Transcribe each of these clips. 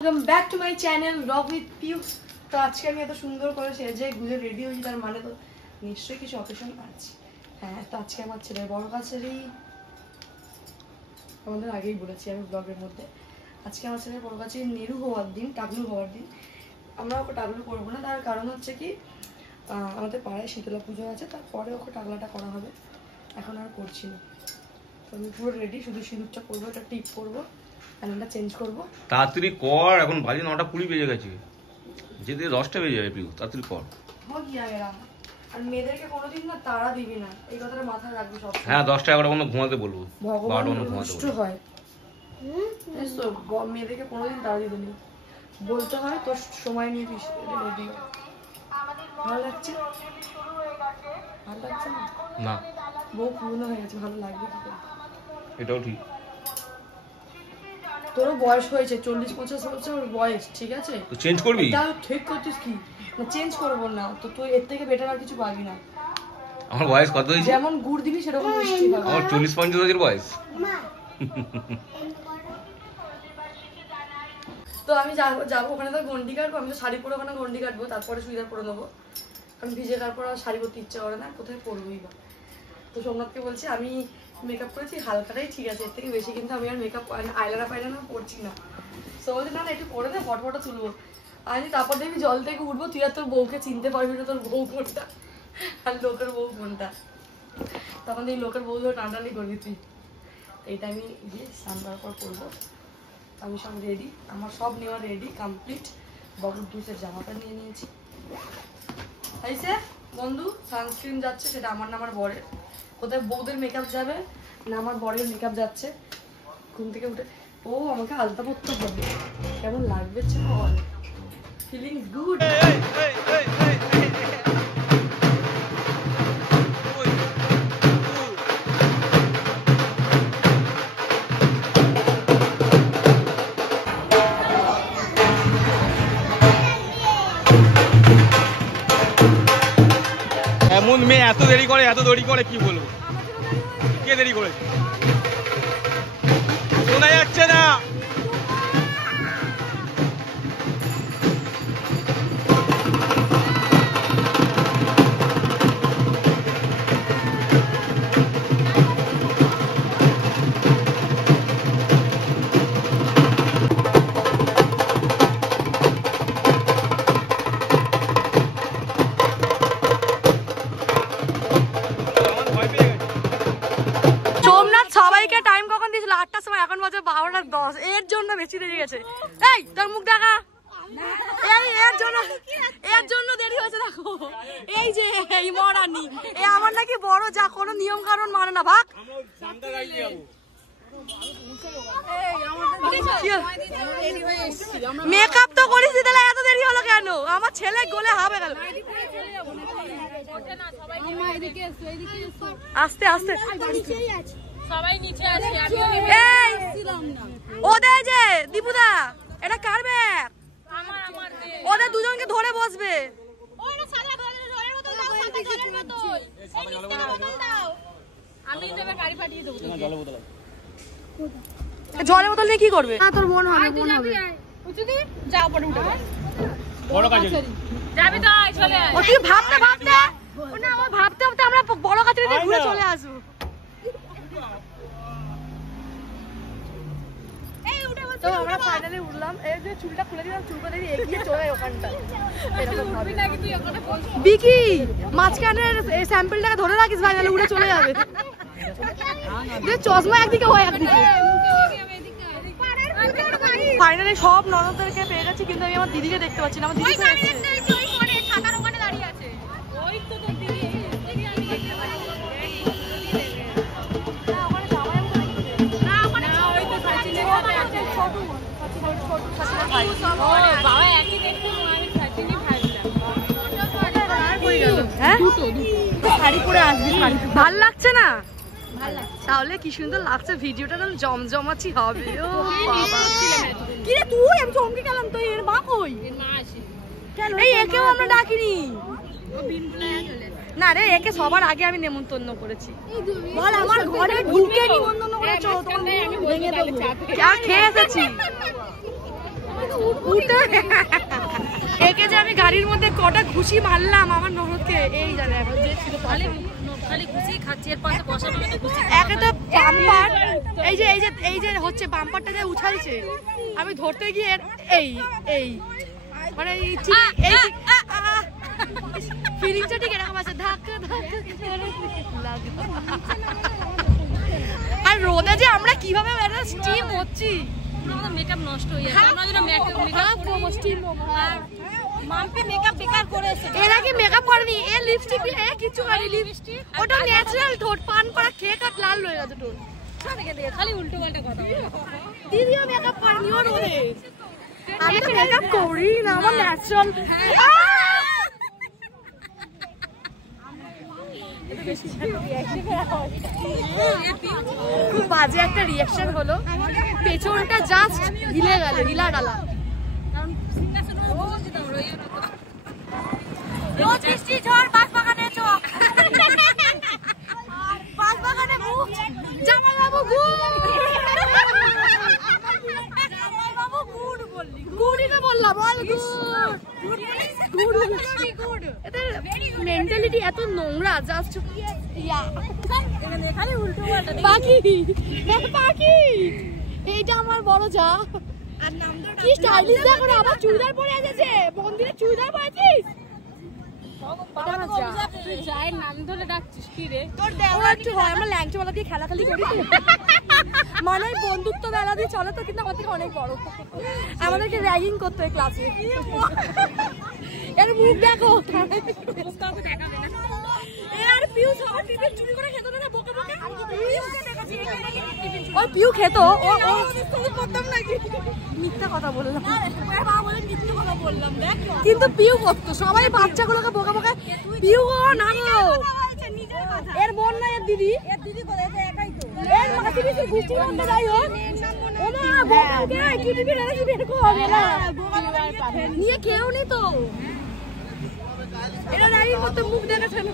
Welcome back to my channel Vlog with Piyush। তো আজকে আমি এত সুন্দর করে সেজে গুজে রেডি হয়েছি, তার মানে তো নিশ্চয়ই কিছু অকেশন আছে। হ্যাঁ, তো আজকে আমার ছেলের বড় কাছেরই, আমাদের আগেই বলেছি আমি ব্লগের মধ্যে, আজকে আমার ছেলের বড় কাছে নেরু হওয়ার দিন, টাবলু হওয়ার দিন। আমরা ওকে টাবলু করবো না, তার কারণ হচ্ছে কি আমাদের পাড়ায় শীতলা পুজো আছে, তারপরে ওকে টাবলাটা করা হবে, এখন আর করছি না। তো আমি পুরো রেডি, শুধু সিঁদুরটা করবো, একটা টিপ করবো, প্যানেলটা চেঞ্জ করবো। তাড়াতাড়ি কর, এখন বাজে 9:20 বেজে গেছে, যেতে 10টা বেজে যাবে। পিউ তাড়াতাড়ি কর। আর মেয়েদেরকে কোনোদিন না তাড়া দিবি না, এই কথাটা মাথায় রাখবি সব। হ্যাঁ, 10টা-11টা পর্যন্ত ঘুমাতে বলবো, ভগবান দুষ্ট হয়। মেয়েদেরকে কোনোদিন তাড়া দিবি না, বলতে হয় তোর সময় নিয়ে রেডি। ভালো লাগছে? ভালো লাগছে না? বউ পুরনো হয়ে গেছে, ভালো লাগবে কি করে? এটাও ঠিক। তোরও বয়স হয়েছে, 40-50 বছর বয়স, ঠিক আছে? তো চেঞ্জ করবি? তাও ঠিক করছিস কি? না চেঞ্জ করব না, তো তুই এর থেকে বেটার আর কিছু পাবি না। আমার বয়স কত হয়েছে? যেমন গুড় দিবি সেরকম মিষ্টি পাবি। আমার 40-50 বছর বয়স। তো আমি যাবো ওখানে, তো গন্ডি কাটবো, আমি তো শাড়ি পরে ওখানে গন্ডি কাটবো, তারপরে চুড়িদার পরে নেবো, কারণ ভিজে তারপর আর শাড়ি পরতে ইচ্ছে করে না, কোথায় পরবোই বা। তো সোমনাথকে বলছি আমি মেকআপ করেছি হালকাটাই ঠিক আছে, এর থেকে বেশি কিন্তু আমি আর মেকআপ আইলাইনার পরছি না। তো বলছি না একটু পরে দে, ফটো তুলবো। আমি তারপর দেখবি জল থেকে উঠবো, তুই আর তোর বউকে চিনতে পারবি না, তোর বউ কোনটা আর লোকের বউ কোনটা। তখন এই লোকের বউ ধরে টানটানি করবি তুই। এইটা আমি গিয়ে স্নান করার পর করবো। আমি সব রেডি, আমার সব নেওয়া রেডি কমপ্লিট। বাবুর দুসের জামাটা নিয়ে নিয়েছি। তাইছে বন্ধু সানস্ক্রিন যাচ্ছে, সেটা আমার না আমার বরের। কোথায় বউদের মেকআপ যাবে না আমার বরের মেকআপ যাচ্ছে। ঘুম থেকে উঠে ও আমাকে আলতা পরতে হবে, কেমন লাগবে বল? Feeling good. এমন মেয়ে এত দেরি করে কি বলবো? কে দেরি করেছে? শোনা যাচ্ছে না। সবাইকে টাইম কখন দিয়েছিল? 8টার সময়, এখন বাজে 12:10। এর জন্য বেশি দেরি গেছে। এই তোর মুখ দেখা, এর জন্য দেরি হয়েছে। দেখো এই যে এই মরানি, এ আমার নাকি বড়, যা কোনো নিয়ম কানুন মানে না। ভাগ মেকআপ তো করিস, তাহলে এত দেরি হলো কেন? আমার ছেলে গোলে হবে গেল। আস্তে আস্তে সবাই নিচে আছে, এই ওদের যে দীপুদা, এটা কার ব্যাগ? আমার ওদের দুজনকে ধরে বসবে। ওরে সাদা জলের বোতল দাও, সাদা জলের বোতল, এই নিচে বোতল দাও। আমি দেবে গাড়ি পাঠিয়ে দেব। জলের বোতল, জলের বোতল নিয়ে কি করবে? না তোর বোন হবে, বোন হবে। উঠুদি যাও, পড়ে উঠে বড় কাজ যাবি তো, চলে আয়। ও তুই ভাবতে ও না, আমার ভাবতে আমরা বড় কাছে ঘুরে চলে আসবো। তো আমরা ফাইনালি উঠলাম, এই যে চুলটা খুলে দিলাম, চুলটা দেখি এগিয়ে চলে ওখানটা। বিকি মাঝখানের স্যাম্পলটাকে ধরে রাখিস ভাই, নাহলে উড়ে চলে যাবে। চশমা একদিকে হয় একদিকে। ফাইনালি সব ননদদেরকে পেয়ে গেছি, কিন্তু আমি আমার দিদিকে দেখতে পাচ্ছি না। আমার দিদি ছাতার ওখানে দাঁড়িয়ে আছে। ওই তো তোর দিদি। শাড়ি পরে আসবি, ভাল লাগছে না? তাহলে কি সুন্দর লাগছে, ভিডিওটা জমজমাচি হবে। ও বাবা কি রে তুই, আমি চমকে গেলাম। তো এর মা কই? এই একেও আমরা ডাকিনি। না রে, একে সবার আগে আমি নেমন্তন্ন করেছি। বল আমার ঘরে ঢুকে নিমন্ত্রণ করেছো, তোমাকে ভেঙে দেব। চা খেয়ে এসেছি। একে যে আমি গাড়ির মধ্যে কটা ঘুষি মারলাম আমার ননদকে, এই জানে খালি খুশি খাচ্ছি, এর পাশে বসা মানে তো খুশি। একে তো বাম্পার, এই যে হচ্ছে বাম্পারটা যে উছালছে, আমি ধরতে গিয়ে এই মানে ফিলিংসটা ঠিক এরকম আছে, ধাক্কা আর রোদে যে আমরা কিভাবে স্টিম হচ্ছি, মেকআপ নষ্ট হয়ে যাচ্ছে। আমরা যেটা মাম্পি মেকআপ বেকার করেছে। এর আগে মেকআপ করেনি, এ লিপস্টিক দিয়ে কিছু করেনি, লিপস্টিক ওটা ন্যাচারাল ঠোঁট, পান পড়া খেয়ে কাট লাল হয়ে গেছে ঠোঁট। খালি উল্টো পাল্টা কথা বলে। দিদিও মেকআপ করেনি, ওর ওরে আমি তো মেকআপ করি না, আমার ন্যাচারাল। খুব বাজে একটা রিয়াকশন হলো, পেছনটা জাস্ট হিলে গেল, হিলা ডালা। রোজ বৃষ্টি ঝড় বাঁশবাগানে চোখ, বাঁশবাগানে মুখ, জামাইবাবু গুড়, জামাইবাবু গুড় বললি, গুড়ই তো বললাম, বল গুড়। এদের মেন্টালিটি এত নোংরা, জাস্ট খালি উল্টো পাল্টা। পাখি এইটা আমার বড় যা, আর নাম কি স্টাইলিশ দেখো না, আবার চুড়িদার পরে এসেছে, মন্দিরে চুড়িদার পরেছিস। যাই নাম ধরে ডাকছিস কি রে? ও একটু হয়, আমরা ল্যাংচা বেলা দিয়ে খেলাখালি করি তো, মানে বন্ধুত্ব বেলা দিয়ে চলে তো, কিন্তু আমাদের অনেক বড়, আমাদেরকে র্যাগিং করতো এই ক্লাসে। এর মুখ দেখো, আর পিউ সবার টিফিন চুরি করে খেত না, বোকা বোকা। ও পিউ খেত, ও করতাম নাকি, মিথ্যা কথা বললাম, কিন্তু পিউ করতো, সবাই বাচ্চাগুলোকে বোকা বোকা। পিউ না গো, এর বোন না, এর দিদি, এর মাসি পিসি গুষ্টির মধ্যে যাই হোক, ও মা বোকাকে কি টিফিন এনেছি বের করে না, নিয়ে কেউ নি তো, এটা র্যাগিং করতে মুখ দেখেছেন।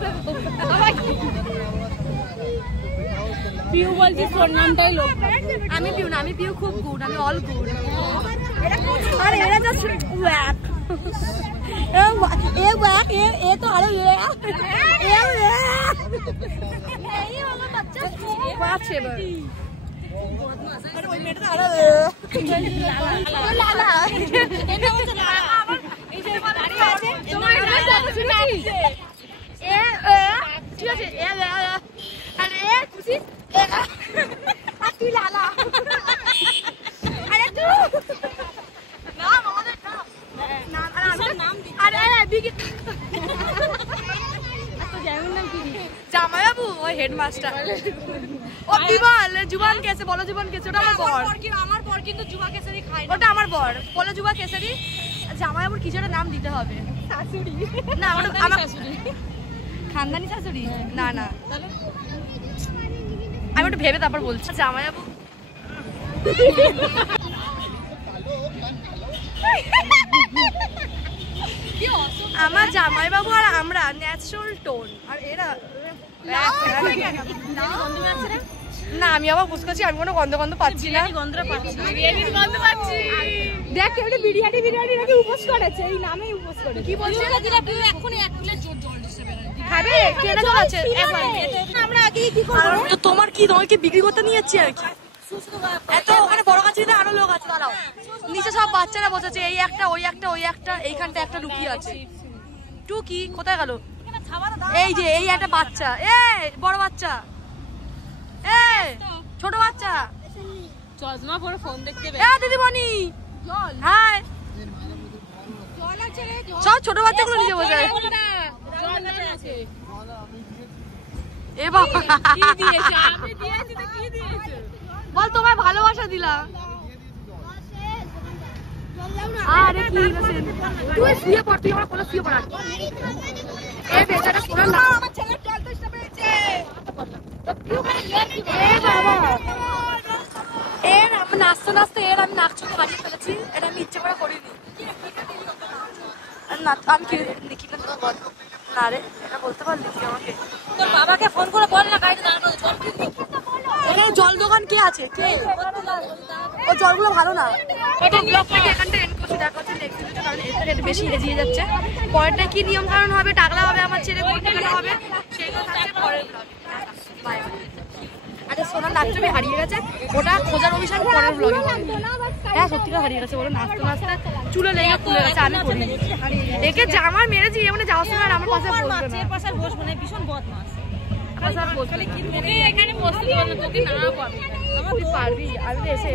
পিউ বলছিস তোর নামটাই লোক। আমি পিউ না, আমি পিউ খুব গুড, আমি অল গুড। আরে এরা জাস্ট ওয়াক, এ ওয়াক, এ তো আরে এই হলো বাচ্চা পাচ্ছে এবার। আরে ওই মেয়েটা আরে লালা এটা হচ্ছে না আমার এই যে দাঁড়িয়ে আছে তোমার এ ঠিক আছে, আরে খুশি, আর তুই লালা, আরে তুই নাম আমাদের নাম, নাম আরে বিকি জামাইবাবু, ওই হেডমাস্টার। ও বিমল, জুবান কেসে বলো, জুবান কেসে, ওটা আমার বর। আমার বর কিন্তু জুবা কেসারি খায় না, ওটা আমার বর, বলো জুবা কেসারি। জামাইবাবুর কিছু একটা নাম দিতে হবে, শাশুড়ি না আমার শাশুড়ি, খানদানি শাশুড়ি, না না আমি ওটা ভেবে তারপর বলছি। জামাইবাবু আমার জামাইবাবু আর আমরা ন্যাচারাল টোন, আর এরা না, আমি আবার বুঝতে পারছি আমি কোনো গন্ধ পাচ্ছি না, গন্ধটা পাচ্ছি, বিরিয়ানির গন্ধ পাচ্ছি। দেখ কেমন বিরিয়ানি নাকি উপোস করেছে, এই নামেই উপোস করে। কি বলছে তুই এখনই 1 প্লেট জল দিতে পারে খাবে, কেনা জল আছে, আমরা আগে কি করব? তো তোমার কি, তোমাকে বিক্রি করতে নিয়ে যাচ্ছি আর কি। এত ওখানে বড় গাছ আরো লোক আছে, দাঁড়াও, নিচে সব বাচ্চারা বসেছে, এই একটা ওই একটা ওই একটা, এইখানটা একটা লুকিয়ে আছে। টুকি কোথায় গেল? এই যে এই একটা বাচ্চা, এ বড় বাচ্চা, এ ছোট বাচ্চা, চশমা পরে ফোন দেখতে এ দিদিমণি, হাই, সব ছোট বাচ্চাগুলো নিচে বসে আছে। এ বাবা, বল তোমায় ভালোবাসা দিলাম। আরে কি তুই শুয়ে পড়, তুই আমার কোলে শুয়ে পড়। এ বেচারা শোনা না, আমার ছেলের জল তেষ্টা পেয়েছে। এ বাবা, এর আমি নাচতে এর আমি নাক চোখে বাড়িয়ে ফেলেছি, এটা আমি ইচ্ছে করে করিনি। না আমি কি লিখি না, তোর বল না রে, এটা বলতে পারলি কি আমাকে? তোর বাবাকে ফোন করে বল না গাড়িতে দাঁড়ানো, জল কিনবি। এখানে জল দোকান কে আছে? কে? ও জলগুলো ভালো না, এটা ব্লগ থেকে এখানটা এন্ড অবশ্যই দেখা হচ্ছে নেক্সট ভিডিওতে, কারণ এটা বেশি এগিয়ে যাচ্ছে। পরেরটা কি নিয়ম কারণ হবে, টাকলা হবে, আমার ছেলে গন্ডি কাটা হবে, সেইগুলো থাকছে পরের ব্লগে। Bye bye. আচ্ছা সোনার নাচটা হারিয়ে গেছে, ওটা খোঁজার অভিযান পরের ব্লগে। হ্যাঁ সত্যিটা হারিয়ে গেছে, বলো নাচতে নাচতে চুলে লেগে খুলে গেছে। আমি করি একে জামা মেরেছি, এমনি যাওয়ার সময় আমার পাশে বসবো না, ভীষণ বদমাস। এখানে বসতে তোকে না পারবি, আমি তো এসে